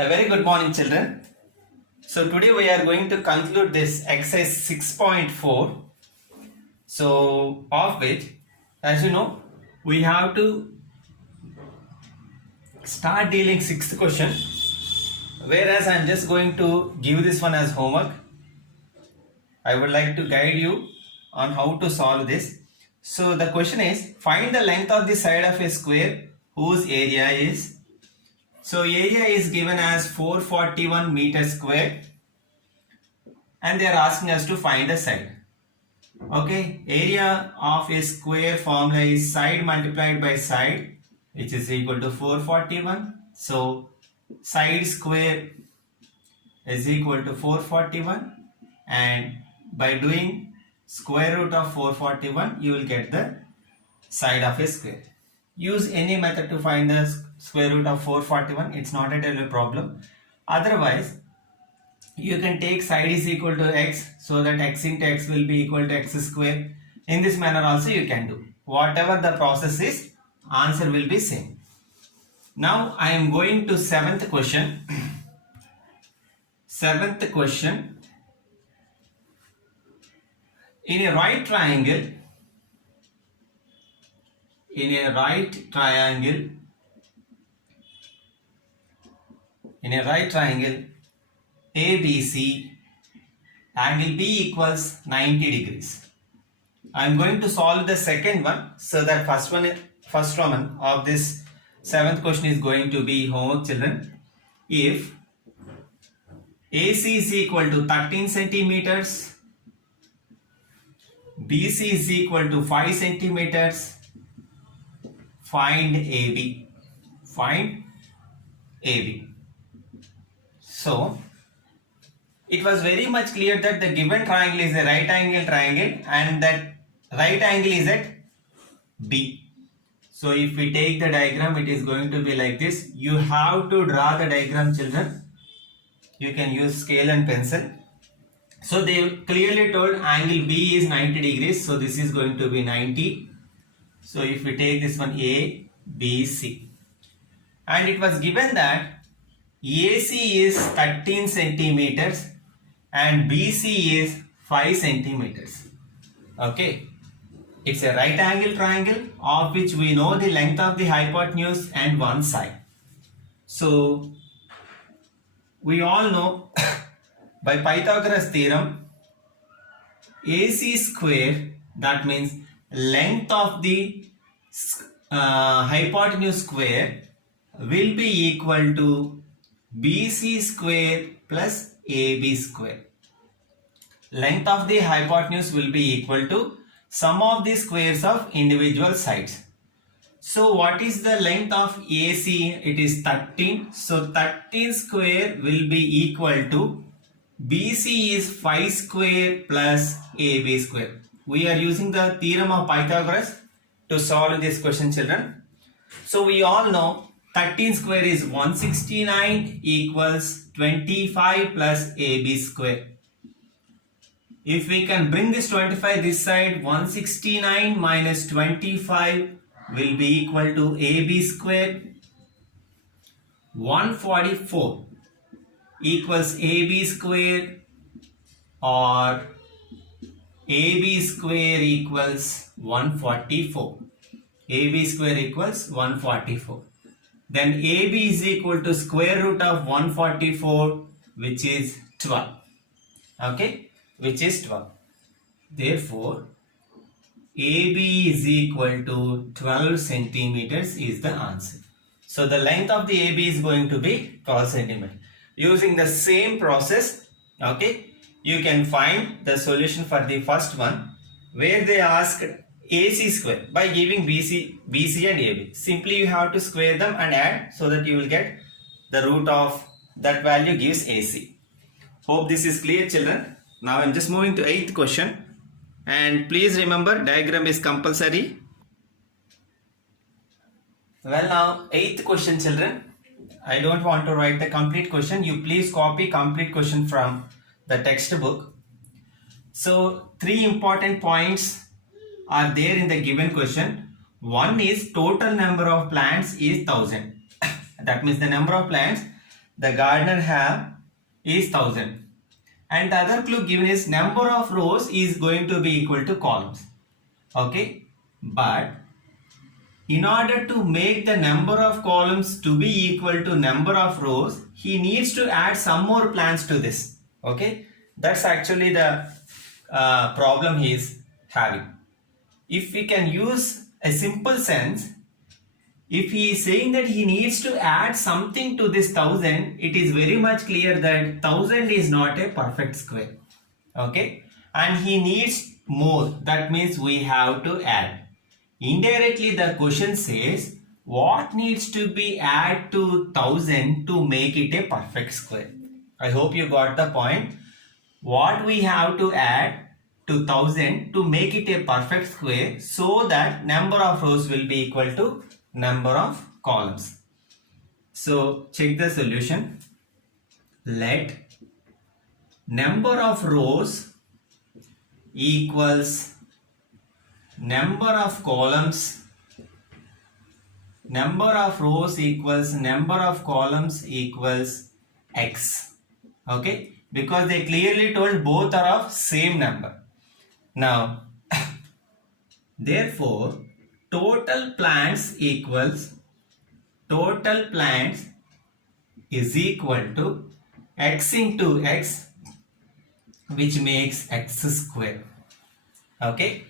A very good morning, children. So today we are going to conclude this exercise 6.4. So of which, as you know, we have to start dealing sixth question. Whereas I am just going to give this one as homework. I would like to guide you on how to solve this. So the question is, find the length of the side of a square whose area is. So area is given as 441 meters square, and they are asking us to find the side. Okay, area of a square formula is side multiplied by side, which is equal to 441. So side square is equal to 441, and by doing square root of 441 you will get the side of a square. Use any method to find the square root of 441, it's not at all a problem. Otherwise you can take side is equal to x, so that x into x will be equal to x square. In this manner also you can do. Whatever the process is, answer will be same. Now I am going to seventh question. Seventh question. In a right triangle, ABC, angle B equals 90 degrees. I am going to solve the second one, so that first one of this seventh question is going to be homework, children. If AC is equal to 13 centimeters, BC is equal to 5 centimeters, find AB. So it was very much clear that the given triangle is a right angle triangle, and that right angle is at B. So if we take the diagram, it is going to be like this. You have to draw the diagram, children. You can use scale and pencil. So they clearly told angle B is 90 degrees. So this is going to be 90. So if we take this one A, B, C. And it was given that AC is 13 centimeters and BC is 5 centimeters. Okay. It's a right angle triangle of which we know the length of the hypotenuse and one side. So we all know by Pythagoras theorem, AC square, that means length of the hypotenuse square, will be equal to BC square plus AB square. Length of the hypotenuse will be equal to sum of the squares of individual sides. So what is the length of AC? It is 13. So 13 square will be equal to BC is 5 square plus AB square. We are using the theorem of Pythagoras to solve this question, children. So we all know 13 square is 169 equals 25 plus AB square. If we can bring this 25 this side, 169 minus 25 will be equal to AB square. 144 equals AB square, or AB square equals 144. AB square equals 144. Then AB is equal to square root of 144, which is 12. Okay, which is 12. Therefore, AB is equal to 12 centimeters is the answer. So the length of the AB is going to be 12 centimeters. Using the same process, okay, you can find the solution for the first one, where they asked AC square by giving BC and AB. Simply you have to square them and add, so that you will get the root of that value gives AC. Hope this is clear, children. Now I am just moving to 8th question, and please remember diagram is compulsory. Well, now 8th question, children. I don't want to write the complete question. You please copy complete question from the textbook. So 3 important points are there in the given question. One is total number of plants is 1000. That means the number of plants the gardener have is 1000. And the other clue given is number of rows is going to be equal to columns. Okay, but in order to make the number of columns to be equal to number of rows, he needs to add some more plants to this. Okay, that's actually the problem he is having. If we can use a simple sense, if he is saying that he needs to add something to this 1000, it is very much clear that 1000 is not a perfect square. Okay, and he needs more. That means we have to add. Indirectly, the question says what needs to be added to 1000 to make it a perfect square. I hope you got the point. What we have to add to 1000 to make it a perfect square so that number of rows will be equal to number of columns. So check the solution. Let number of rows equals number of columns, number of rows equals number of columns equals x. Okay, because they clearly told both are of same number. Now therefore total plants is equal to x into x, which makes x square. Okay,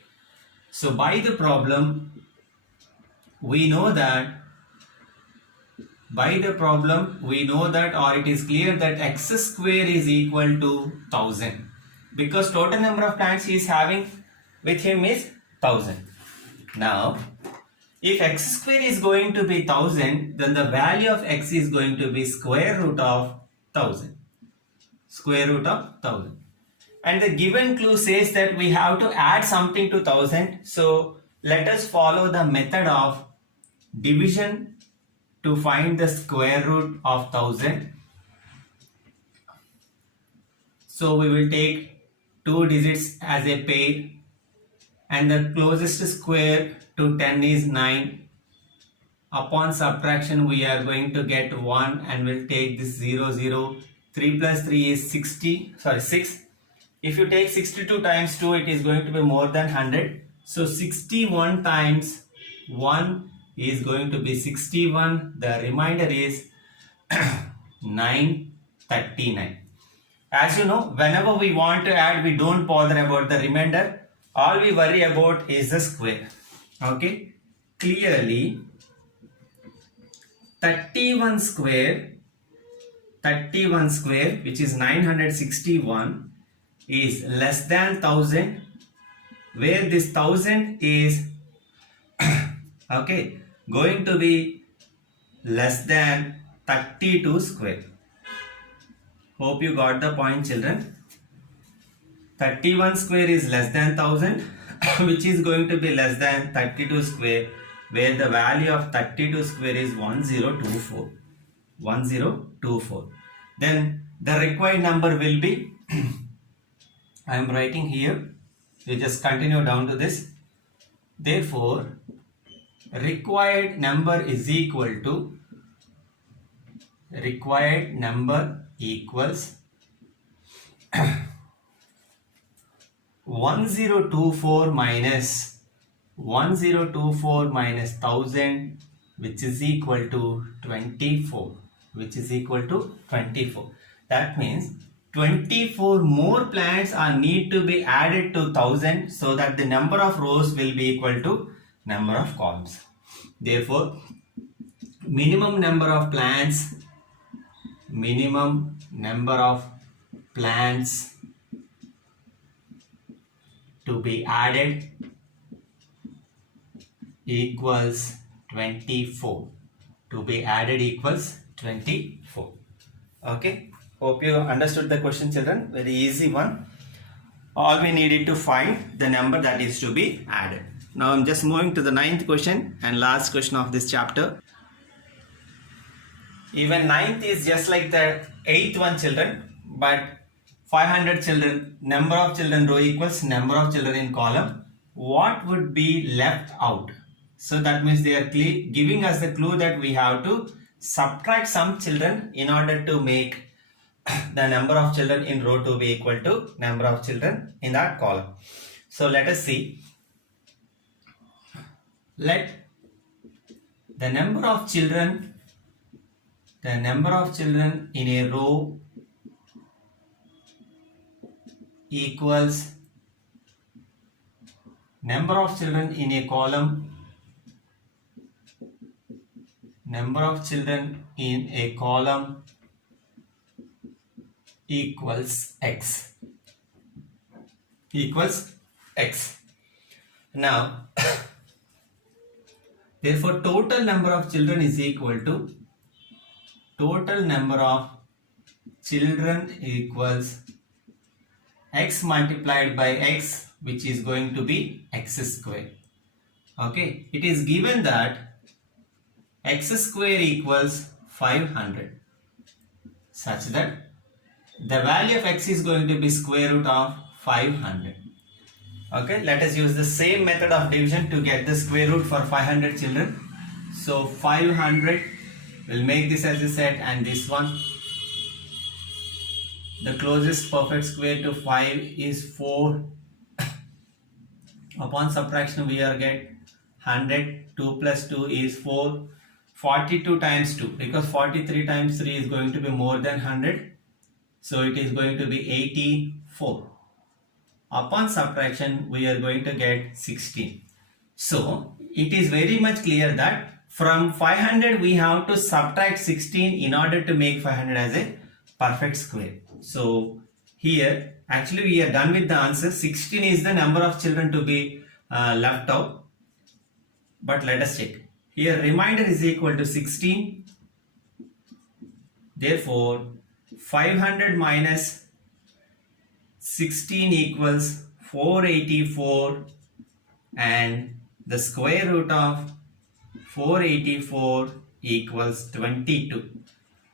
so by the problem we know that or it is clear that x square is equal to 1000, because total number of plants he is having with him is 1000. Now if x square is going to be 1000, then the value of x is going to be square root of 1000. And the given clue says that we have to add something to 1000. So let us follow the method of division to find the square root of 1000. So we will take 2 digits as a pair, and the closest square to 10 is 9. Upon subtraction we are going to get 1, and we'll take this 0, 0. 3 plus 3 is 6. If you take 62 times 2, it is going to be more than 100. So 61 times 1 is going to be 61. The remainder is 939. As you know, whenever we want to add, we don't bother about the remainder. All we worry about is the square. Okay, clearly 31 square, which is 961, is less than 1000, where this 1000 is okay, going to be less than 32 square. Hope you got the point, children. 31 square is less than 1000, which is going to be less than 32 square, where the value of 32 square is 1024. Then the required number will be I am writing here, you just continue down to this. Therefore required number equals 1024 minus 1000, which is equal to 24. That means 24 more plants are need to be added to 1000 so that the number of rows will be equal to number of columns. Therefore minimum number of plants to be added equals 24. Okay, hope you understood the question, children. Very easy one. All we needed to find the number that is to be added. Now I'm just moving to the 9th question and last question of this chapter. Even 9th is just like the 8th one, children, but 500 children, number of children row equals number of children in column. What would be left out? So that means they are giving us the clue that we have to subtract some children in order to make the number of children in row 2 be equal to number of children in that column. So let us see. Let the number of children in a row equals number of children in a column equals x. Now therefore total number of children is equal to x multiplied by x, which is going to be x square. Okay, it is given that x square equals 500, such that the value of x is going to be square root of 500. Okay, let us use the same method of division to get the square root for 500 children. So 500, we'll make this as a set, and this one, the closest perfect square to 5 is 4. Upon subtraction we are get 100. 2 plus 2 is 4. 42 times 2, because 43 times 3 is going to be more than 100. So it is going to be 84. Upon subtraction we are going to get 16. So it is very much clear that from 500 we have to subtract 16 in order to make 500 as a perfect square. So here actually we are done with the answer. 16 is the number of children to be left out. But let us check. Here remainder is equal to 16. Therefore 500 minus 16 equals 484, and the square root of 484 equals 22.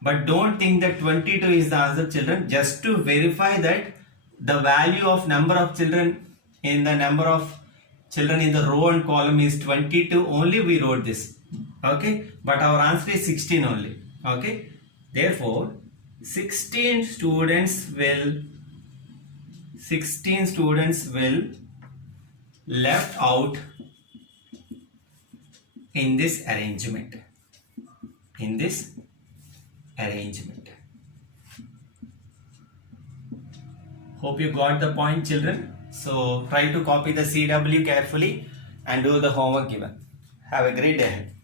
But don't think that 22 is the answer, children. Just to verify that the value of number of children in the row and column is 22, only we wrote this. Okay, but our answer is 16 only. Okay, therefore 16 students will left out in this arrangement. Hope you got the point, children. So try to copy the CW carefully and do the homework given. Have a great day ahead.